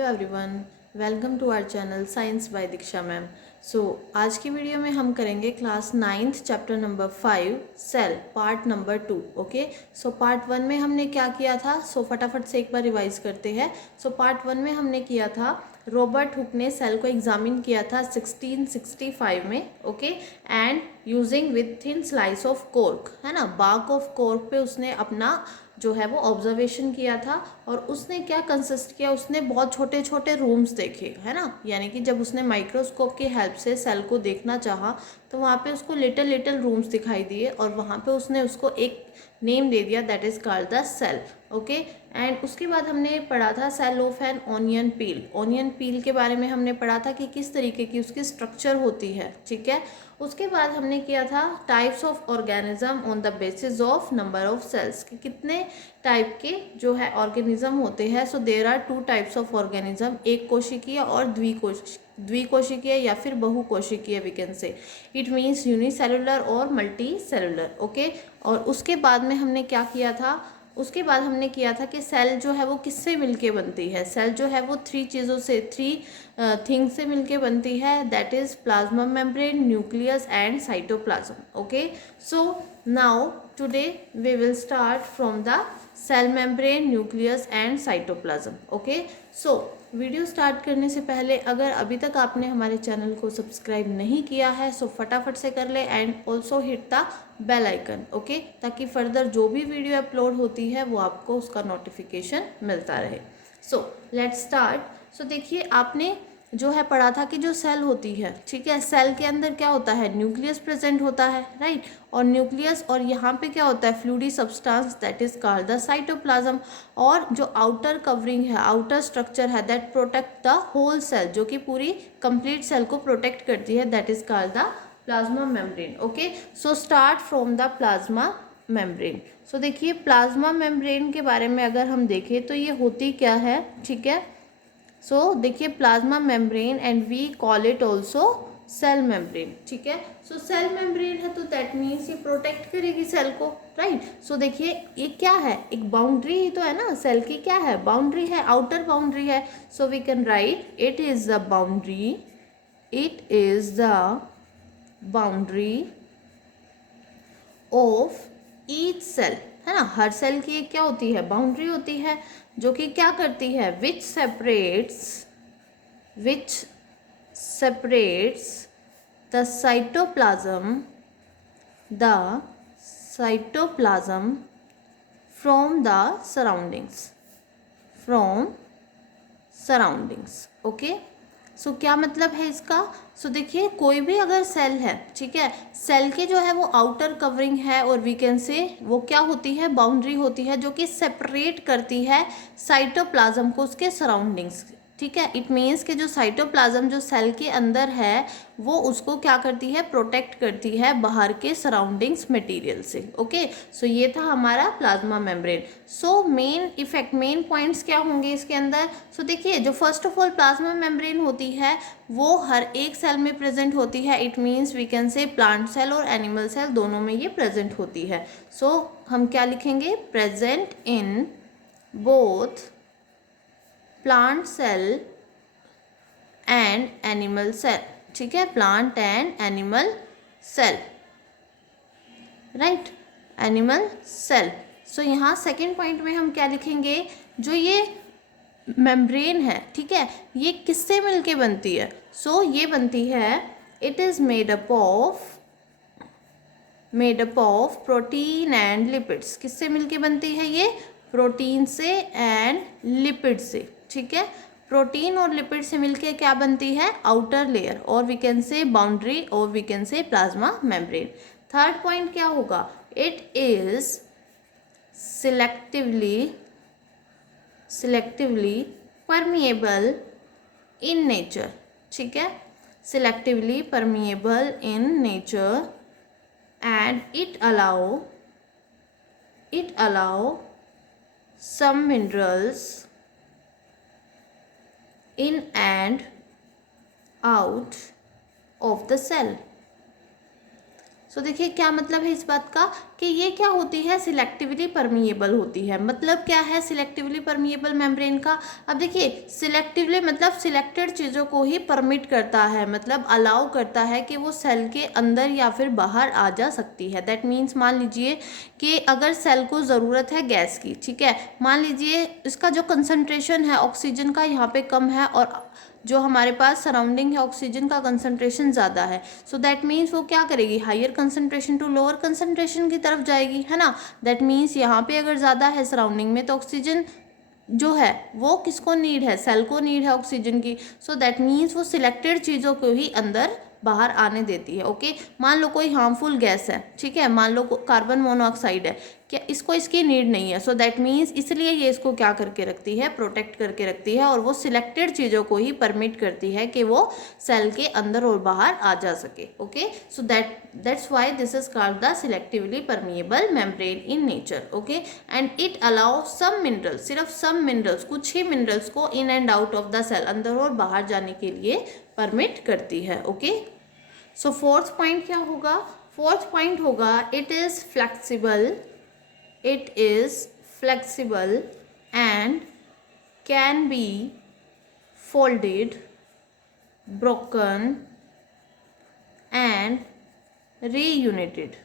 Hello everyone, welcome to our channel science by Diksha ma'am. आज की video में हम करेंगे class 9th chapter number 5 cell part number 2। Okay, part 1 में हमने क्या किया था? फटाफट से एक बार रिवाइज करते हैं। पार्ट 1 में हमने किया था, रॉबर्ट हुक ने सेल को एग्जामिन किया था 1665 में। Okay, and using with thin slice of cork, है ना, बार्क ऑफ कॉर्क पे उसने अपना जो है वो ऑब्जर्वेशन किया था। और उसने क्या कंसिस्ट किया, उसने बहुत छोटे छोटे रूम्स देखे, है ना, यानी कि जब उसने माइक्रोस्कोप की हेल्प से सेल को देखना चाहा तो वहाँ पे उसको लिटिल लिटिल रूम्स दिखाई दिए और वहाँ पे उसने उसको एक नेम दे दिया, that is called the cell. Okay, and उसके बाद हमने पढ़ा था cell of an onion peel. Onion peel के बारे में हमने पढ़ा था कि किस तरीके की उसकी स्ट्रक्चर होती है, ठीक है। उसके बाद हमने किया था types of organism on the basis of number of cells, कि कितने टाइप के जो है ऑर्गेनिज्म होते हैं। So there are 2 types of organism, एक कोशिकीय और द्विकोशिकीय या फिर बहुकोशिकीय, we can say it means unicellular और मल्टी सेलुलर। ओके, और उसके बाद में हमने क्या किया था, उसके बाद हमने किया था कि सेल जो है वो किससे मिलके बनती है। सेल जो है वो 3 चीज़ों से, 3 थिंग्स से मिलके बनती है, that is plasma membrane, nucleus and cytoplasm. Okay, so now today we will start from the cell membrane, nucleus and cytoplasm. Okay, so video start करने से पहले अगर अभी तक आपने हमारे चैनल को सब्सक्राइब नहीं किया है सो फटाफट से कर ले, and also hit the bell icon. Okay, ताकि फर्दर जो भी वीडियो अपलोड होती है वो आपको उसका नोटिफिकेशन मिलता रहे। Let's start. देखिए, आपने जो है पढ़ा था कि जो सेल होती है, ठीक है, सेल के अंदर क्या होता है, न्यूक्लियस प्रेजेंट होता है, राइट। और न्यूक्लियस, और यहाँ पे क्या होता है, fluidy substance, that is called the cytoplasm. और जो आउटर कवरिंग है, आउटर स्ट्रक्चर है, that protect the whole cell, जो कि पूरी कंप्लीट सेल को प्रोटेक्ट करती है, that is called the plasma membrane. Okay, start from the plasma membrane. देखिए, प्लाज्मा मेम्ब्रेन के बारे में अगर हम देखें तो ये होती क्या है, ठीक है। देखिए, plasma membrane and we call it also cell membrane, ठीक है। सेल मेम्ब्रेन है तो दैट मीन्स ये प्रोटेक्ट करेगी सेल को, राइट। देखिए, ये क्या है, एक बाउंड्री ही तो है ना, सेल की क्या है, बाउंड्री है, आउटर बाउंड्री है। We can write it is the boundary, it is the boundary of each cell, है ना। हर सेल की एक क्या होती है, बाउंड्री होती है, जो कि क्या करती है, विच separates the cytoplasm from the surroundings। Okay, क्या मतलब है इसका। देखिए, कोई भी अगर सेल है, ठीक है, सेल के जो है वो आउटर कवरिंग है, और वी कैन से वो क्या होती है, बाउंड्री होती है, जो कि सेपरेट करती है साइटोप्लाज्म को उसके सराउंडिंग्स, ठीक है। इट मीन्स कि जो साइटोप्लाज्म जो सेल के अंदर है वो उसको क्या करती है, प्रोटेक्ट करती है बाहर के सराउंडिंग्स मटेरियल से। ओके, ये था हमारा plasma membrane. Main effect, main points क्या होंगे इसके अंदर। देखिए, जो first of all plasma membrane होती है वो हर एक सेल में प्रेजेंट होती है। It means we can say plant cell और एनिमल सेल दोनों में ये प्रेजेंट होती है। हम क्या लिखेंगे, present in both plant cell and animal cell, ठीक है, plant and animal cell, right, animal cell. यहाँ सेकेंड पॉइंट में हम क्या लिखेंगे, जो ये मेम्ब्रेन है, ठीक है, ये किससे मिलके बनती है। ये बनती है, it is made up of protein and lipids. किससे मिलके बनती है ये, प्रोटीन से एंड लिपिड से, ठीक है। प्रोटीन और लिपिड से मिलके क्या बनती है, आउटर लेयर, और वी कैन से बाउंड्री, और we can say plasma membrane. Third point क्या होगा, it is selectively permeable in nature, ठीक है, selectively permeable in nature, and it allow some minerals in and out of the cell। सो देखिए क्या मतलब है इस बात का कि ये क्या होती है, सिलेक्टिवली परमिएबल होती है। मतलब क्या है सिलेक्टिवली परमिएबल मेम्ब्रेन का? अब देखिए सिलेक्टिवली मतलब सिलेक्टेड चीज़ों को ही परमिट करता है, मतलब अलाउ करता है कि वो सेल के अंदर या फिर बाहर आ जा सकती है। दैट मीन्स मान लीजिए कि अगर सेल को ज़रूरत है गैस की, ठीक है, मान लीजिए इसका जो कंसंट्रेशन है ऑक्सीजन का यहाँ पे कम है और जो हमारे पास सराउंडिंग है ऑक्सीजन का कंसंट्रेशन ज़्यादा है, सो दैट मीन्स वो क्या करेगी, higher concentration to lower concentration की तरफ जाएगी, है ना। दैट मीन्स यहाँ पे अगर ज़्यादा है सराउंडिंग में तो ऑक्सीजन जो है वो किसको नीड है, सेल को नीड है ऑक्सीजन की। सो दैट मीन्स वो सिलेक्टेड चीज़ों को ही अंदर बाहर आने देती है। ओके, मान लो कोई हार्मफुल गैस है, ठीक है, मान लो कार्बन मोनोऑक्साइड है, क्या इसको इसकी नीड नहीं है। सो दैट मीन्स इसलिए ये इसको क्या करके रखती है, प्रोटेक्ट करके रखती है, और वो सिलेक्टेड चीज़ों को ही परमिट करती है कि वो सेल के अंदर और बाहर आ जा सके। Okay, so that's why this is called the selectively permeable membrane in nature. Okay, and it allow some minerals, सिर्फ सम मिनरल्स, कुछ ही मिनरल्स को in and out of the cell, अंदर और बाहर जाने के लिए परमिट करती है। ओके, सो फोर्थ पॉइंट क्या होगा, फोर्थ पॉइंट होगा it is flexible, it is flexible and can be folded, broken and reunited।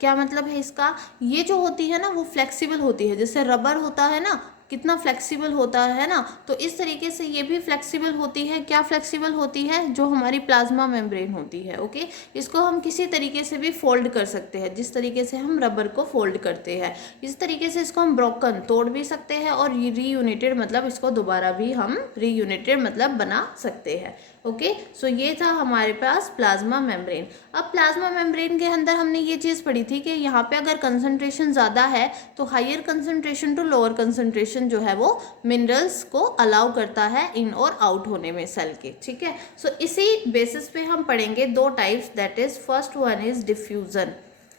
क्या मतलब है इसका, ये जो होती है ना वो फ्लेक्सिबल होती है, जैसे रबर होता है ना कितना फ्लेक्सिबल होता है ना, तो इस तरीके से ये भी फ्लेक्सिबल होती है। क्या फ्लेक्सिबल होती है, जो हमारी प्लाज्मा मेम्ब्रेन होती है। ओके, इसको हम किसी तरीके से भी फोल्ड कर सकते हैं, जिस तरीके से हम रबर को फोल्ड करते हैं, इस तरीके से इसको हम ब्रोकन तोड़ भी सकते हैं, और रीयूनिटेड मतलब इसको दोबारा भी हम रीयूनिटेड मतलब बना सकते हैं। ओके, सो ये था हमारे पास प्लाज्मा मेम्ब्रेन। अब प्लाज्मा मेम्ब्रेन के अंदर हमने ये चीज़ पढ़ी थी कि यहाँ पे अगर कंसंट्रेशन ज़्यादा है तो higher concentration to lower concentration जो है वो मिनरल्स को अलाउ करता है इन और आउट होने में सेल के। ठीक है, सो इसी बेसिस पे हम पढ़ेंगे दो types, that is first one is diffusion.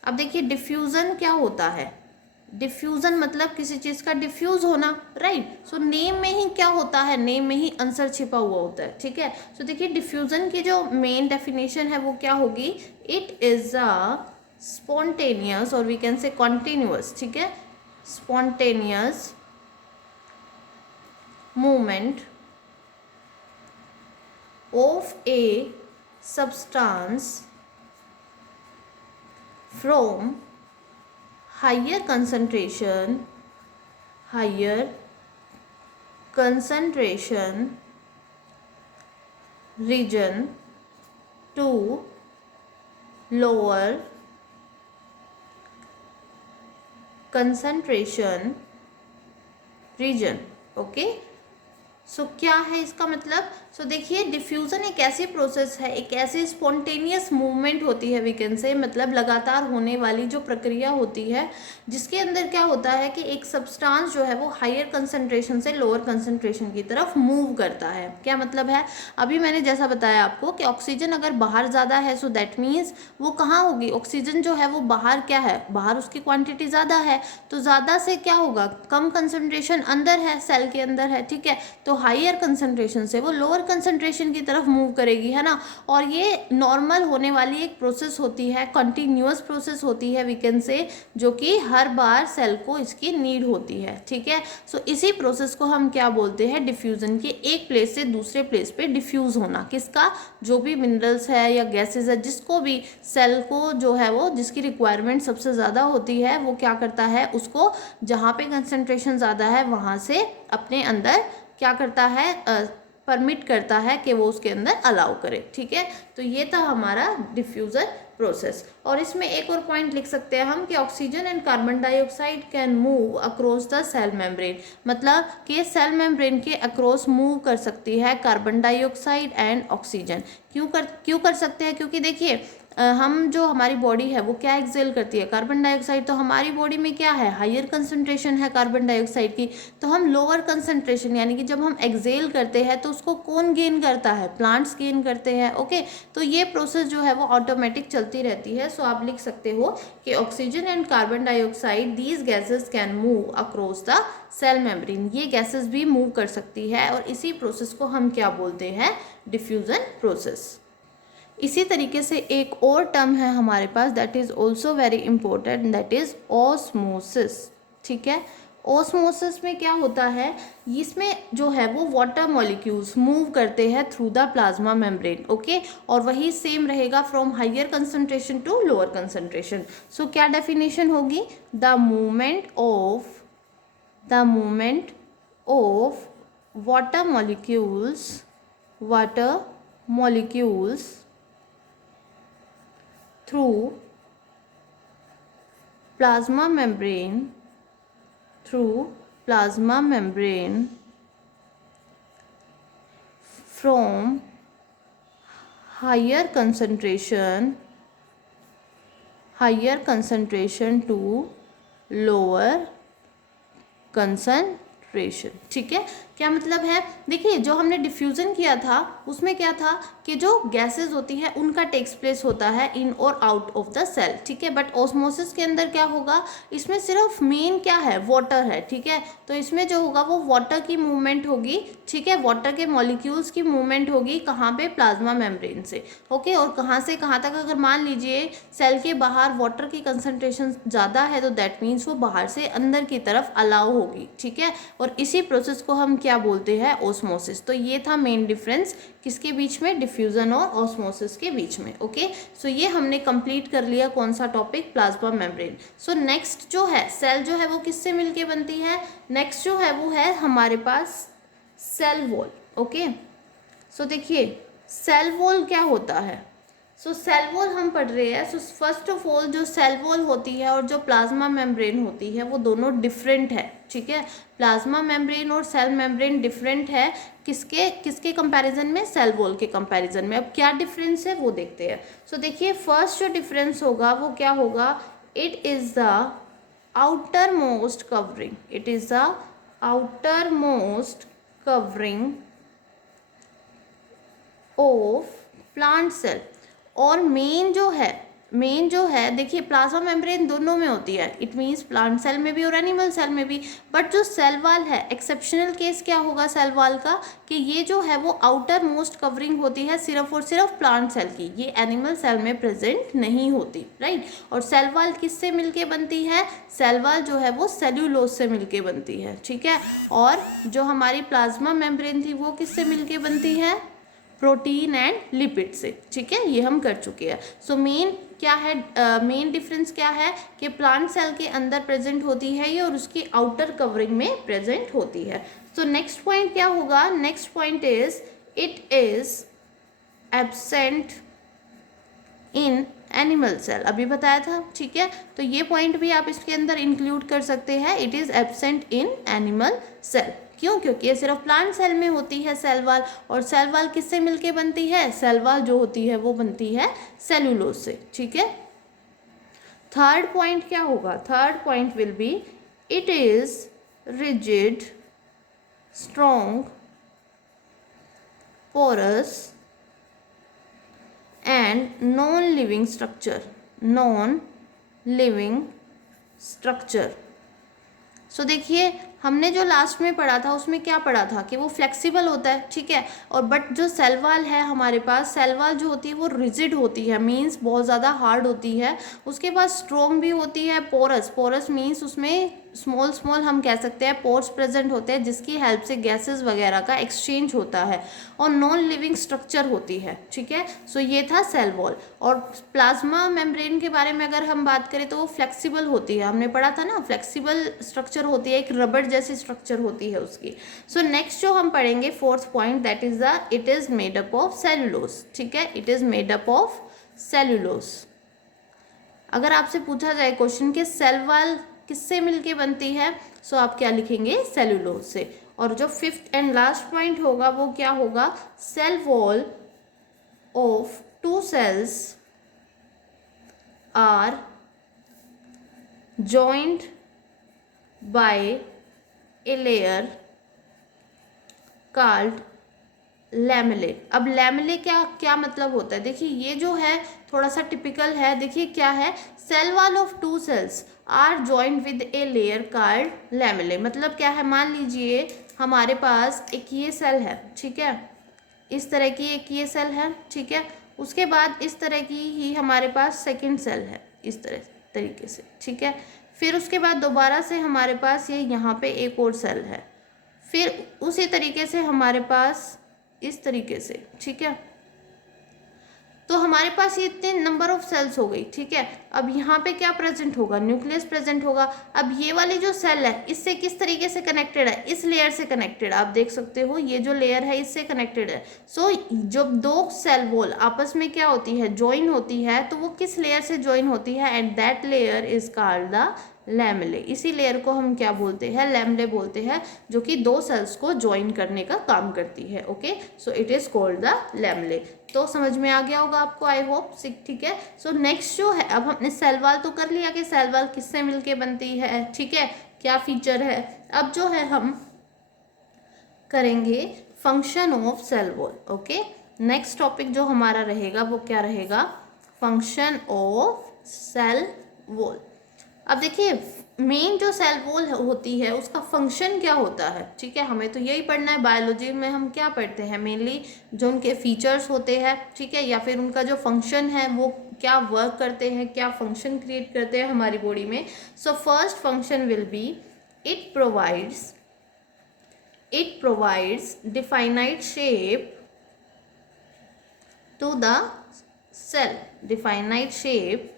अब देखिए डिफ्यूज़न क्या होता है, डिफ्यूज़न मतलब किसी चीज़ का डिफ्यूज़ होना, राइट। सो नेम में ही क्या होता है, नेम में ही आंसर छिपा हुआ होता है। ठीक है, सो देखिए डिफ्यूज़न की जो मेन डेफिनेशन है वो क्या होगी, इट इज़ अ स्पॉन्टेनियस और वी कैन से कॉन्टिन्यूअस, ठीक है, spontaneous movement of a substance from higher concentration region to lower concentration region। Okay, so क्या है इसका मतलब, सो देखिए डिफ्यूज़न एक ऐसी प्रोसेस है, एक ऐसी स्पॉन्टेनियस मूवमेंट होती है वी कैन से, मतलब लगातार होने वाली जो प्रक्रिया होती है, जिसके अंदर क्या होता है कि एक सब्सटेंस जो है वो हायर कंसंट्रेशन से लोअर कंसंट्रेशन की तरफ मूव करता है। क्या मतलब है, अभी मैंने जैसा बताया आपको कि ऑक्सीजन अगर बाहर ज़्यादा है सो दैट मीन्स वो कहाँ होगी, ऑक्सीजन जो है वो बाहर क्या है, बाहर उसकी क्वान्टिटी ज़्यादा है, तो ज़्यादा से क्या होगा, कम कंसंट्रेशन अंदर है, सेल के अंदर है। ठीक है, तो हायर कंसंट्रेशन से वो लोअर कंसंट्रेशन की तरफ मूव करेगी, है ना। और ये नॉर्मल होने वाली एक प्रोसेस होती है, कंटिन्यूअस प्रोसेस होती है वी कैन से, जो कि हर बार सेल को इसकी नीड होती है। ठीक है, सो इसी प्रोसेस को हम क्या बोलते हैं, डिफ्यूजन के एक प्लेस से दूसरे प्लेस पे डिफ्यूज होना, किसका, जो भी मिनरल्स है या गैसेज है, जिसको भी सेल को जो है वो जिसकी रिक्वायरमेंट सबसे ज़्यादा होती है, वो क्या करता है, उसको जहाँ पे कंसंट्रेशन ज़्यादा है वहाँ से अपने अंदर क्या करता है, परमिट करता है कि वो उसके अंदर अलाउ करे। ठीक है, तो ये था हमारा डिफ्यूज़न प्रोसेस। और इसमें एक और पॉइंट लिख सकते हैं हम कि oxygen and carbon dioxide can move across the cell membrane, मतलब कि सेल मेम्ब्रेन के अक्रॉस मूव कर सकती है कार्बन डाइऑक्साइड एंड ऑक्सीजन। क्यों कर सकते हैं, क्योंकि देखिए हम जो हमारी बॉडी है वो क्या एक्सेल करती है, कार्बन डाइऑक्साइड, तो हमारी बॉडी में क्या है, हायर कंसंट्रेशन है कार्बन डाइऑक्साइड की, तो हम लोअर कंसंट्रेशन यानी कि जब हम एक्सेल करते हैं तो उसको कौन गेन करता है, प्लांट्स गेन करते हैं। ओके, तो ये प्रोसेस जो है वो ऑटोमेटिक चलती रहती है। सो आप लिख सकते हो कि oxygen and carbon dioxide these gases can move across the cell membrane, ये गैसेज भी मूव कर सकती है, और इसी प्रोसेस को हम क्या बोलते हैं, डिफ्यूजन प्रोसेस। इसी तरीके से एक और टर्म है हमारे पास that is also very important, that is osmosis. ठीक है, ऑस्मोसिस में क्या होता है, इसमें जो है वो वाटर मॉलिक्यूल्स मूव करते हैं through the plasma membrane. Okay, और वही सेम रहेगा from higher concentration to lower concentration. So क्या डेफिनेशन होगी, the movement of water molecules through plasma membrane from higher concentration to lower concentration। ठीक है, क्या मतलब है, देखिए जो हमने डिफ्यूज़न किया था उसमें क्या था कि जो गैसेस होती है उनका टेक्स प्लेस होता है इन और आउट ऑफ द सेल। ठीक है, बट ऑस्मोसिस के अंदर क्या होगा, इसमें सिर्फ मेन क्या है, वाटर है। ठीक है, तो इसमें जो होगा वो वाटर की मूवमेंट होगी। ठीक है, वाटर के मॉलिक्यूल्स की मूवमेंट होगी कहाँ पे, प्लाज्मा मेम्ब्रेन से। ओके, और कहाँ से कहाँ तक, अगर मान लीजिए सेल के बाहर वाटर की कंसंट्रेशन ज़्यादा है तो दैट मीन्स वो बाहर से अंदर की तरफ अलाउ होगी। ठीक है, और इसी प्रोसेस को हम क्या बोलते हैं, ऑस्मोसिस। तो ये था मेन डिफरेंस किसके बीच में, डिफ्यूजन और ऑस्मोसिस के बीच में। ओके, सो ये हमने कंप्लीट कर लिया कौन सा topic, plasma membrane. So next जो है, सेल जो है वो किससे मिलके बनती है, नेक्स्ट जो है वो है हमारे पास सेल वॉल। ओके, सो देखिए सेल वॉल क्या होता है, सो सेल वॉल हम पढ़ रहे हैं। सो फर्स्ट ऑफ ऑल जो सेल वॉल होती है और जो प्लाज्मा मेम्ब्रेन होती है वो दोनों डिफरेंट है। ठीक है, प्लाज्मा मेम्ब्रेन और सेल मेम्ब्रेन डिफरेंट है, किसके कंपैरिजन में, सेल वॉल के कंपैरिजन में। अब क्या डिफरेंस है वो देखते हैं। सो देखिए फर्स्ट जो डिफरेंस होगा वो क्या होगा, it is the outermost covering, it is the outermost covering of plant cell. और मेन जो है देखिए प्लाज्मा मेम्ब्रेन दोनों में होती है, इट मीन्स प्लांट सेल में भी और एनिमल सेल में भी। बट जो सेल वॉल है, एक्सेप्शनल केस क्या होगा सेल वॉल का, कि ये जो है वो आउटर मोस्ट कवरिंग होती है सिर्फ और सिर्फ प्लांट सेल की, ये एनिमल सेल में प्रेजेंट नहीं होती। राइट, और सेल वॉल किससे मिलके बनती है, सेल वॉल जो है वो सेल्यूलोज से मिलके बनती है। ठीक है, और जो हमारी प्लाज्मा मेम्ब्रेन थी वो किससे मिलके बनती है, प्रोटीन एंड लिपिड से। ठीक है, ये हम कर चुके हैं। सो मेन क्या है, मेन डिफरेंस क्या है कि प्लांट सेल के अंदर प्रेजेंट होती है ये और उसकी आउटर कवरिंग में प्रेजेंट होती है। सो नेक्स्ट पॉइंट क्या होगा, next point is it is absent in animal cell, अभी बताया था। ठीक है, तो ये पॉइंट भी आप इसके अंदर इंक्लूड कर सकते हैं, it is absent in animal cell. क्यों, क्योंकि ये सिर्फ प्लांट सेल में होती है सेल वॉल, और सेल वॉल किससे मिलके बनती है, सेल वॉल जो होती है वो बनती है सेलुलोज से। ठीक है, थर्ड पॉइंट क्या होगा, third point will be it is rigid, strong, porous and non living structure. So देखिए हमने जो लास्ट में पढ़ा था उसमें क्या पढ़ा था कि वो फ्लेक्सिबल होता है। ठीक है, और बट जो सेल वॉल है हमारे पास, सेल वॉल जो होती है वो रिजिड होती है, मींस बहुत ज़्यादा हार्ड होती है। उसके बाद स्ट्रॉन्ग भी होती है, पोरस मींस उसमें स्मॉल हम कह सकते हैं पोर्स प्रेजेंट होते हैं जिसकी हेल्प से गैसेस वगैरह का एक्सचेंज होता है, और नॉन लिविंग स्ट्रक्चर होती है। ठीक है, सो ये था सेल वॉल। और प्लाज्मा मेम्ब्रेन के बारे में अगर हम बात करें तो वो फ्लेक्सिबल होती है, हमने पढ़ा था ना, फ्लेक्सिबल स्ट्रक्चर होती है, एक रबड़ जैसी स्ट्रक्चर होती है उसकी। सो नेक्स्ट जो हम पढ़ेंगे fourth point, that is the it is made up of cellulose. ठीक है, it is made up of cellulose. अगर आपसे पूछा जाए क्वेश्चन के सेल वॉल किससे मिलके बनती है, सो आप क्या लिखेंगे, सेलुलोज से। और जो फिफ्थ एंड लास्ट पॉइंट होगा वो क्या होगा, cell wall of two cells are joined by a layer called lamellae. अब लैमेले क्या मतलब होता है, देखिए ये जो है थोड़ा सा टिपिकल है। देखिए क्या है, cell wall of two cells are joined with a layer called lamellae. मतलब क्या है, मान लीजिए हमारे पास एक ये सेल है, ठीक है, इस तरह की एक ये सेल है, ठीक है, उसके बाद इस तरह की ही हमारे पास सेकंड सेल है, इस तरीके से, ठीक है। फिर उसके बाद दोबारा से हमारे पास ये यहाँ पे एक और सेल है, फिर उसी तरीके से हमारे पास इस तरीके से, ठीक है। तो हमारे पास ये इतने नंबर ऑफ सेल्स हो गई, ठीक है। अब यहाँ पे क्या प्रेजेंट होगा, न्यूक्लियस प्रेजेंट होगा। अब ये वाली जो सेल है इससे किस तरीके से कनेक्टेड है, इस लेयर से कनेक्टेड, आप देख सकते हो ये जो लेयर है इससे कनेक्टेड है। सो जब दो सेल वॉल आपस में क्या होती है, ज्वाइन होती है, तो वो किस लेयर से ज्वाइन होती है, and that layer is called the lamellae. इसी लेयर को हम क्या बोलते हैं, लैमेले बोलते हैं, जो कि दो सेल्स को ज्वाइन करने का काम करती है। Okay, so it is called the lamellae. तो समझ में आ गया होगा आपको, आई होप, ठीक है। सो नेक्स्ट जो है, अब हमने सेल वॉल तो कर लिया कि सेल वॉल किससे मिलके बनती है, ठीक है, क्या फीचर है। अब जो है हम करेंगे function of cell wall. Okay, next topic जो हमारा रहेगा वो क्या रहेगा, फंक्शन ऑफ सेल वॉल। अब देखिए मेन जो सेल वॉल होती है उसका फंक्शन क्या होता है, ठीक है, हमें तो यही पढ़ना है। बायोलॉजी में हम क्या पढ़ते हैं, मेनली जो उनके फीचर्स होते हैं, ठीक है, या फिर उनका जो फंक्शन है वो क्या वर्क करते हैं, क्या फंक्शन क्रिएट करते हैं हमारी बॉडी में। So first function will be it provides definite shape to the cell, definite shape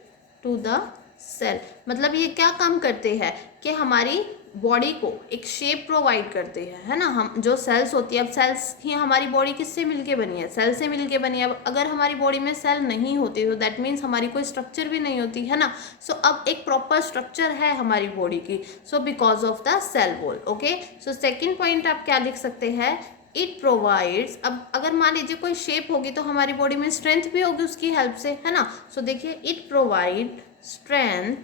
to the cell. मतलब ये क्या काम करते हैं कि हमारी बॉडी को एक शेप प्रोवाइड करते हैं, है ना। हम जो सेल्स होती है, अब सेल्स ही हमारी बॉडी किससे मिलके बनी है, सेल से मिलके बनी है। अब अगर हमारी बॉडी में सेल नहीं होती तो दैट मीन्स हमारी कोई स्ट्रक्चर भी नहीं होती, है ना। सो अब एक प्रॉपर स्ट्रक्चर है हमारी बॉडी की, so because of the cell wall. Okay, so second point आप क्या लिख सकते हैं, इट प्रोवाइड्स। अब अगर मान लीजिए कोई शेप होगी तो हमारी बॉडी में स्ट्रेंथ भी होगी उसकी हेल्प से, है ना। सो देखिए it provide strength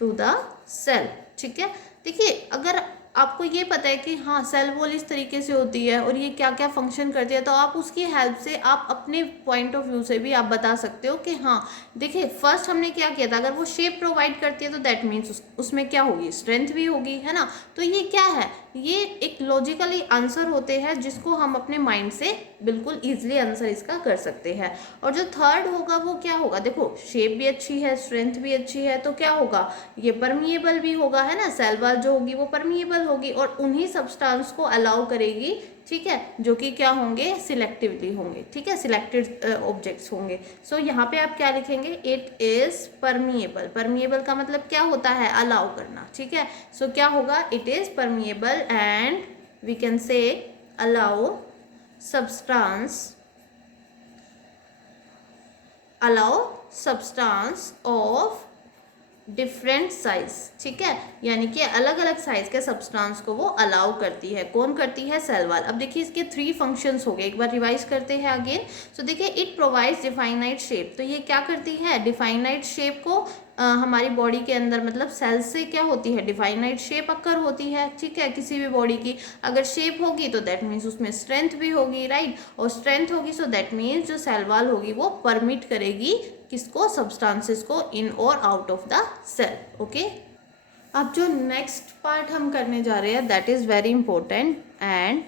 to the cell, ठीक है। देखिए अगर आपको ये पता है कि हाँ सेल वॉल इस तरीके से होती है और ये क्या क्या फंक्शन करती है, तो आप उसकी हेल्प से आप अपने पॉइंट ऑफ व्यू से भी आप बता सकते हो कि हाँ देखिए फर्स्ट हमने क्या किया था, अगर वो शेप प्रोवाइड करती है तो दैट मीन्स उसमें क्या होगी, स्ट्रेंथ भी होगी, है ना। तो ये क्या है, ये एक लॉजिकली आंसर होते हैं जिसको हम अपने माइंड से बिल्कुल ईजिली आंसर इसका कर सकते हैं। और जो थर्ड होगा वो क्या होगा, देखो शेप भी अच्छी है, स्ट्रेंथ भी अच्छी है, तो क्या होगा, ये परमिएबल भी होगा, है ना। सेल वॉल जो होगी वो परमिएबल होगी और उन्हीं सब्सटेंस को अलाउ करेगी, ठीक है, जो कि क्या होंगे, सिलेक्टिवली होंगे, ठीक है, सिलेक्टेड ऑब्जेक्ट्स होंगे। सो यहाँ पे आप क्या लिखेंगे, इट इज परमिएबल। परमिएबल का मतलब क्या होता है, अलाउ करना, ठीक है। सो क्या होगा, it is permeable and we can say allow substance of different size, ठीक है, यानी कि अलग अलग साइज के सब्सटेंस को वो अलाउ करती है। कौन करती है, सेल वॉल। अब देखिए इसके 3 फंक्शंस हो गए, एक बार रिवाइज करते हैं अगेन। सो देखिए इट प्रोवाइड्स डिफाइनाइट शेप, तो ये क्या करती है, डिफाइनाइट शेप को हमारी बॉडी के अंदर, मतलब सेल से क्या होती है, डिफाइनाइट शेप अक्कर होती है, ठीक है, किसी भी बॉडी की। अगर शेप होगी तो दैट मीन्स उसमें स्ट्रेंथ भी होगी, राइट, और स्ट्रेंथ होगी सो दैट मीन्स जो सेल वॉल होगी वो परमिट करेगी किसको, सब्सटेंसेस को इन और out of the cell. Okay, अब जो नेक्स्ट पार्ट हम करने जा रहे हैं that is very important and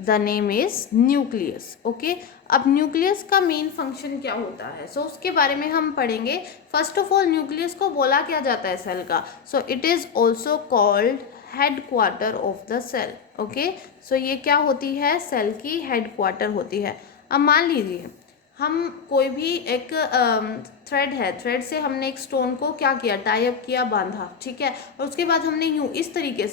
the name is nucleus. Okay, अब न्यूक्लियस का मेन फंक्शन क्या होता है, सो उसके बारे में हम पढ़ेंगे। फर्स्ट ऑफ ऑल न्यूक्लियस को बोला क्या जाता है सेल का, so it is also called headquarter of the cell. Okay, so ये क्या होती है, सेल की हेडक्वार्टर होती है। अब मान लीजिए हम कोई भी एक थ्रेड है, थ्रेड से हमने एक स्टोन को क्या किया, टाई अप किया, बांधा, ठीक है, और उसके बाद हमने यूँ इस तरीके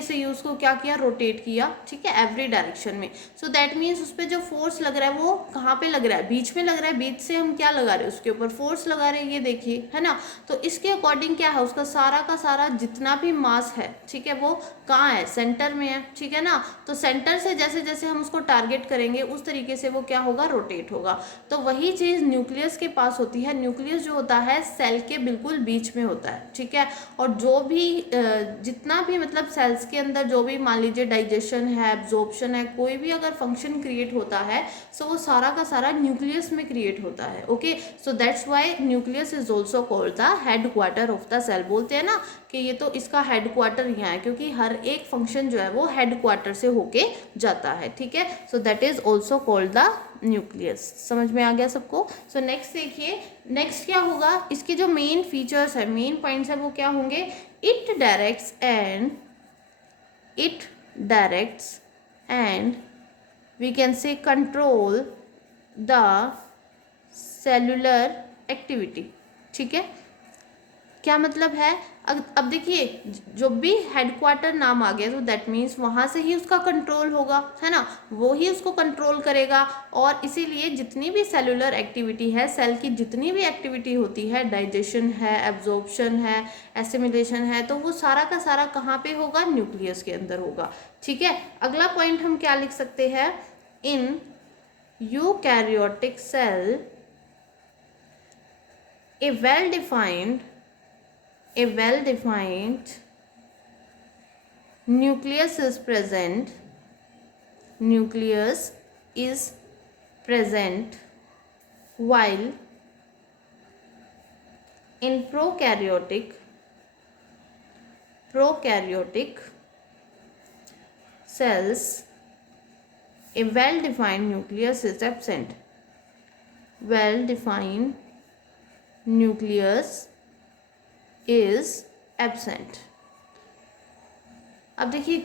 से उसको क्या किया, रोटेट किया, ठीक है, एवरी डायरेक्शन में। सो दैट मीन्स उस पर जो फोर्स लग रहा है वो कहाँ पे लग रहा है, बीच में लग रहा है। बीच से हम क्या लगा रहे हैं, उसके ऊपर फोर्स लगा रहे हैं, ये देखिए, है ना। तो इसके अकॉर्डिंग क्या है, उसका सारा का सारा जितना भी मास है, ठीक है, वो कहाँ है, सेंटर में है, ठीक है ना। तो सेंटर से जैसे जैसे हम उसको टारगेट करेंगे उस तरीके से वो क्या होगा, रोटेट होगा। तो वही चीज़ न्यूक्लियस के पास होती है। न्यूक्लियस जो होता है सेल के बिल्कुल बीच में होता है, ठीक है। और जो भी जितना भी मतलब सेल्स के अंदर जो भी मान लीजिए डाइजेशन है, एब्जॉर्प्शन है, कोई भी अगर फंक्शन क्रिएट होता है सो वो सारा का सारा न्यूक्लियस में क्रिएट होता है। Okay, so that's why nucleus is also called the headquarter of the cell. बोलते हैं ना कि ये तो इसका हेडक्वार्टर यहाँ है, क्योंकि हर एक फंक्शन जो है वो हेडक्वार्टर से होके जाता है, ठीक है। So that is also called the nucleus. समझ में आ गया सबको। सो नेक्स्ट देखिए, नेक्स्ट क्या होगा, इसके जो मेन फीचर्स है, मेन पॉइंट्स है वो क्या होंगे, it directs and we can say control the cellular activity, ठीक है। क्या मतलब है, अब देखिए जो भी हेडक्वार्टर नाम आ गया तो दैट मीन्स वहाँ से ही उसका कंट्रोल होगा, है ना, वो ही उसको कंट्रोल करेगा। और इसीलिए जितनी भी सेलुलर एक्टिविटी है, सेल की जितनी भी एक्टिविटी होती है, डाइजेशन है, एब्जॉर्प्शन है, एसिमिलेशन है, तो वो सारा का सारा कहाँ पे होगा, न्यूक्लियस के अंदर होगा, ठीक है। अगला पॉइंट हम क्या लिख सकते हैं, in eukaryotic cell a well-defined nucleus is present while in prokaryotic cells a well-defined nucleus is absent. Well-defined nucleus is absent. अब देखिए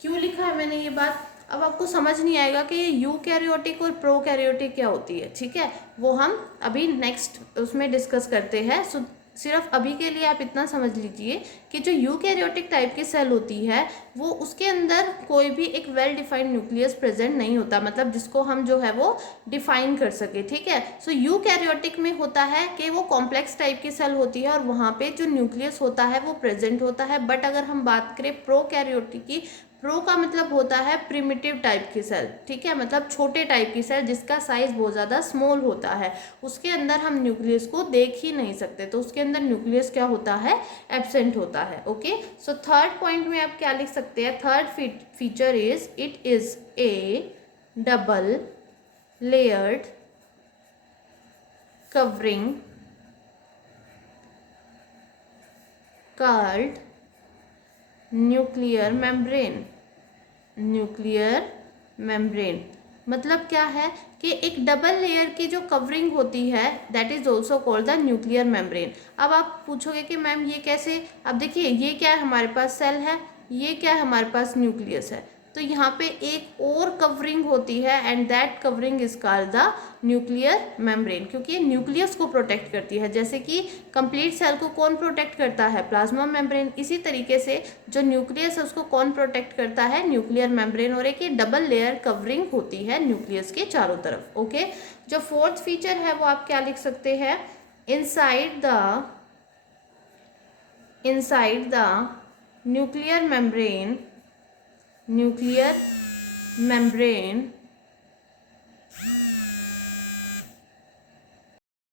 क्यों लिखा है मैंने ये बात, अब आपको समझ नहीं आएगा कि ये यूकैरियोटिक और प्रोकैरियोटिक क्या होती है, ठीक है, वो हम अभी नेक्स्ट उसमें डिस्कस करते हैं। सो सिर्फ अभी के लिए आप इतना समझ लीजिए कि जो यूकैरियोटिक टाइप की सेल होती है वो उसके अंदर कोई भी एक वेल डिफाइंड न्यूक्लियस प्रेजेंट नहीं होता, मतलब जिसको हम जो है वो डिफाइन कर सके, ठीक है। सो यूकैरियोटिक में होता है कि वो कॉम्प्लेक्स टाइप की सेल होती है और वहाँ पे जो न्यूक्लियस होता है वो प्रेजेंट होता है। बट अगर हम बात करें प्रोकैरियोटिक की, प्रो का मतलब होता है प्रिमिटिव टाइप की सेल, ठीक है, मतलब छोटे टाइप की सेल जिसका साइज बहुत ज़्यादा स्मॉल होता है, उसके अंदर हम न्यूक्लियस को देख ही नहीं सकते, तो उसके अंदर न्यूक्लियस क्या होता है, एब्सेंट होता है। ओके, सो थर्ड पॉइंट में आप क्या लिख सकते हैं, third feature is it is A double layered covering called nuclear membrane मतलब क्या है कि एक डबल लेयर की जो कवरिंग होती है that is also called the nuclear membrane. अब आप पूछोगे कि मैम ये कैसे, अब देखिए ये क्या है, हमारे पास सेल है, ये क्या है, हमारे पास न्यूक्लियस है, तो यहाँ पे एक और कवरिंग होती है and that covering is called the nuclear membrane, क्योंकि ये न्यूक्लियस को प्रोटेक्ट करती है। जैसे कि कंप्लीट सेल को कौन प्रोटेक्ट करता है, प्लाज्मा मेम्ब्रेन, इसी तरीके से जो न्यूक्लियस है उसको कौन प्रोटेक्ट करता है, न्यूक्लियर मेम्ब्रेन, और एक ये डबल लेयर कवरिंग होती है न्यूक्लियस के चारों तरफ। ओके, जो फोर्थ फीचर है वो आप क्या लिख सकते हैं, इनसाइड द न्यूक्लियर मेम्ब्रेन